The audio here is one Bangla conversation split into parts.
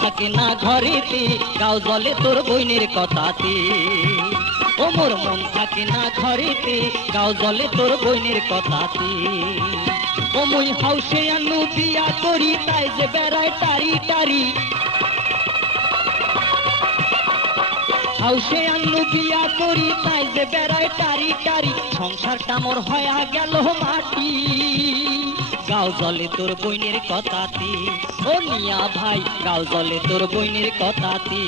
থাকে না ঘরেতে, গাও জলে তোর বইনের কথাতে। ও মোর মন থাকে না ঘরেতে, গাও জলে তোর বইনের কথাতে। ও মুই হাউসে আনু বিয়া করি, তাই যে বেড়ায় টারি টারি। হাউসে আনু বিয়া করি, তাই যে বেড়ায় টারি টারি। সংসারটা মোর হয়া গেল মাটি, গাও জলে তোর বইনের কথাতে। ও মিয়া ভাই, গাও জলে তোর বইনের কথাতে।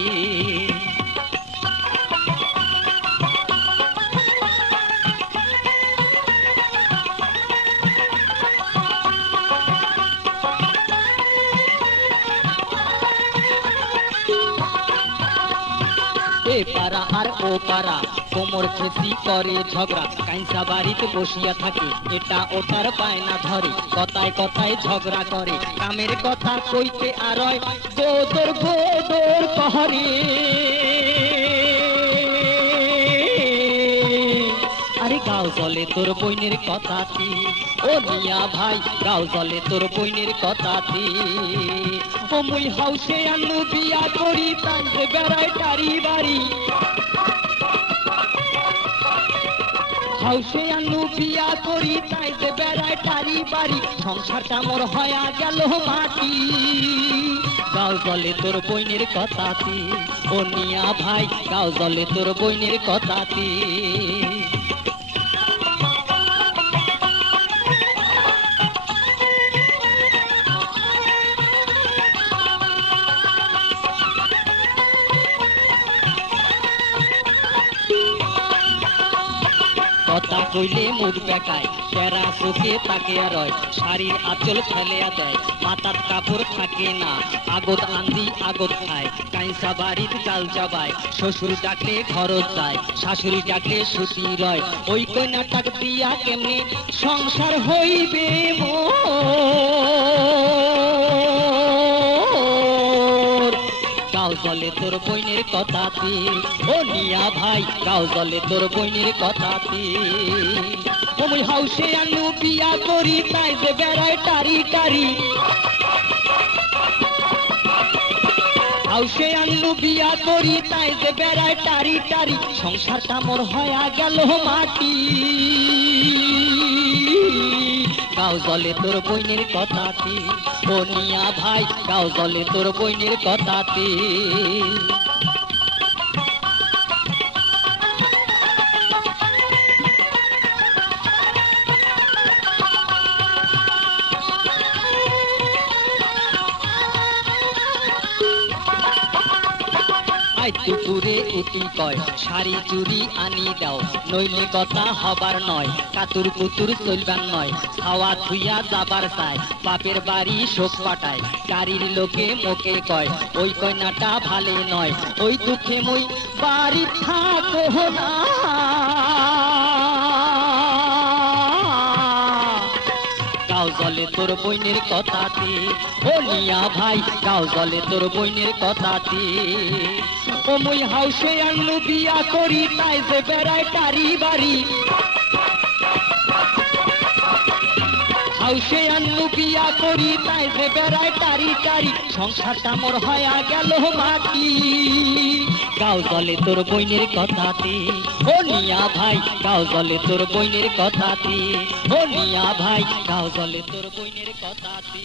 এ পাড়া আর ও পাড়া কোমর খেসি করে ঝগড়া, কাইসা বাড়িতে বসিয়া থাকে, এটা ওটার পায়না ধরে, কথায় কথায় ঝগড়া করে, কামের কথা কইতে আর গোদর গোদর কহরে। আরে গাও জলে তোর বইনের কথাতে। ও মিয়া ভাই, গাও জলে তোর বইনের কথাতে। ও মুই হাউসে আনু বিয়া করি, তাই যে বেড়ায় টারি বাড়ি। হাউসে আনু বিয়া করি, তাই যে বেড়ায় টারি বাড়ি। সংসারটা মোর হয়া গেল মাটি, গাও জলে তোর বইনের কথাতে। ও মিয়া ভাই, গাও জলে তোর বইনের কথাতে। কথা কইলে মুখ বেকায়, টেরা চোখে তাকে আর শাড়ির আঁচল ফেলিয়া দেয়, মাথার কাপড় থাকে না, আগত আন্দি আগত খায়, কাইসা বাড়ির চাল চাবায়, শ্বশুর ডাকলে ঘরত যায়, শাশুড়ি ডাকলে সুতি রয়। ওই কন্যাটাক দিয়া কেমনে সংসার হইবে মোর, গাও জলে তোর বইনের কথাতে। ও মিয়া ভাই, গাও জলে তোর বইনের কথাতে। ও মুই হাউসে আনু বিয়া করি, তাই যে বেড়ায় টারি টারি। হাউসে আনু বিয়া করি, তাই যে বেড়ায় টারি টারি। সংসারটা মোর হয়া গেল মাটি, গাও জলে তোর বইনের কথাতে। ও মিয়া ভাই, গাও জলে তোর বইনের কথাতে। আই দুপুরে উঠি কয়, শাড়ি চুরি আনি দাও, নইলে কথা হবার নয়, কাতুর কুতুর চলবার নয়, খাওয়া ধুইয়া যাবার চায়, বাপের বাড়ি শোক পাঠায়, গাড়ির লোকে মোকে কয়, ওই কন্যাটা ভালে নয়, ওই দুঃখে মই বাড়ি থাকো না। গাও জলে তোর বইনের কথাতে। ও মিয়া ভাই, গাও জলে তোর বইনের কথাতে। ও মুই হাউসে আনু বিয়া করি, তাই যে বেড়ায় টারি বাড়ি। হাউসে আনু বিয়া করি, তাই যে বেড়ায় টারি টারি। সংসারটা মোর হয়া গেল মাটি, গাও জলে তোর বইনের কথাতে। ও মিয়া ভাই, গাও জলে তোর বইনের কথাতে। ও মিয়া ভাই, গাও জলে তোর বইনের কথাতে।